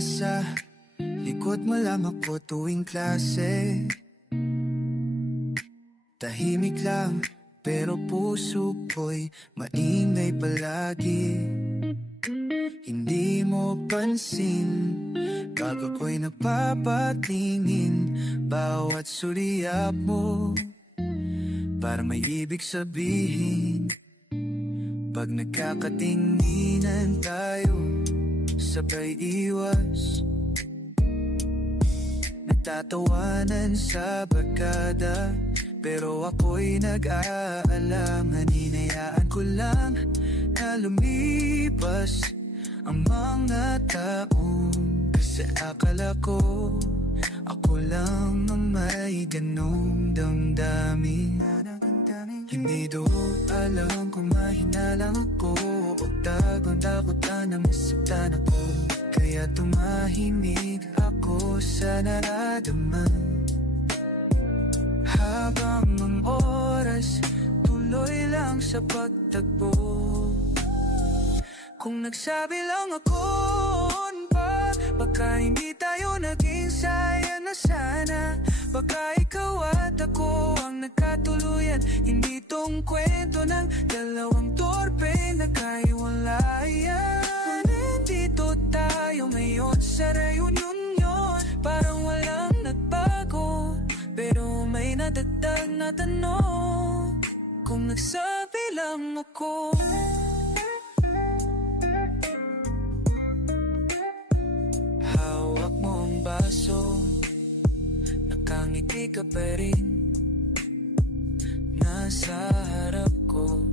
nasa likod mo lang ako tuwing klase. Tahimik lang pero puso ko'y maingay palagi. Hindi mo pansin bago ko'y napapatingin. Bawat suriyap mo para may ibig sabihin. Pag nagkakatinginan tayo, sabay iwas. Nagtatawanan sa barkada, pero ako'y nag-aalangan. Hinayaan ko lang na lumipas ang mga taon. Kasi akala ko ako lang ang may ganong damdamin. Hindi do alam kung mahina lang ako o takot-takotan ang nasaktan ako. Kaya tumahimik ako sa nararamdaman. Habang ang oras tuloy lang sa pagtagpo. Kung nagsabi lang ako pa, baka hindi tayo naging saya na sana. Baka ikaw at ako ang nagkatuluyan. Hindi tong kwento ng dalawang torpe nagkaiwalayan. Nandito tayo ngayon sa reunion yun, parang walang nagbago. Pero may nadagdag na tanong, kung nagsabi lang ako. Hawak mo ang baso, nakangiti ka pa rin. Nasa harap ko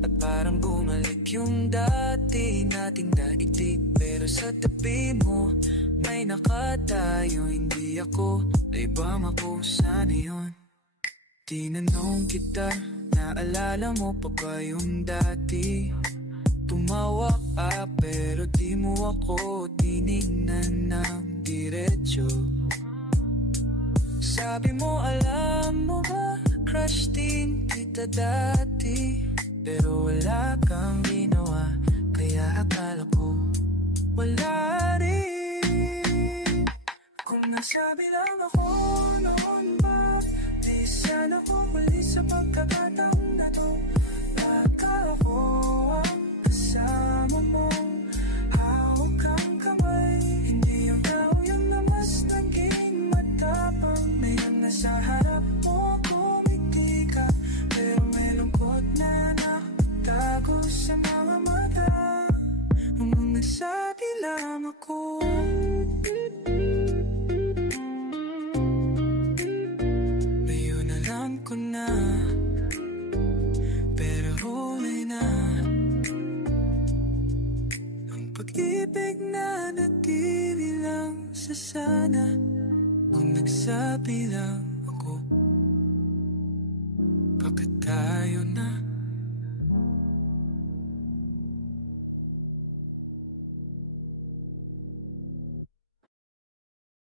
at parang bumalik yung dati nating daigdig. Pero sa tabi mo may nakatayo, hindi ako, ibang ako, sana yun. Tinanong kita, naalala mo pa ba yung dati? Tumawa ka pero di mo ako tinignan ng diretso. Sabi mo, alam mo ba, crush din kita dati. Pero wala kang ginawa, kaya akala ko wala rin. Kung nasabi lang ako noon ba, di sana ko muli sa pagkakataon na to. Akala ko ang kasama mo, hawak kang kamay. Hindi yung tao yung na mas naging matapang. Na yung nasa harap mo, kumiti ka, pero may lungkot na nakatago sa mga mata. Nung nagsabi lang ako. Ngayon alam ko na, pero huli na ang pag-ibig na natili lang sa sana. Kung nagsabi lang ako, bakit tayo na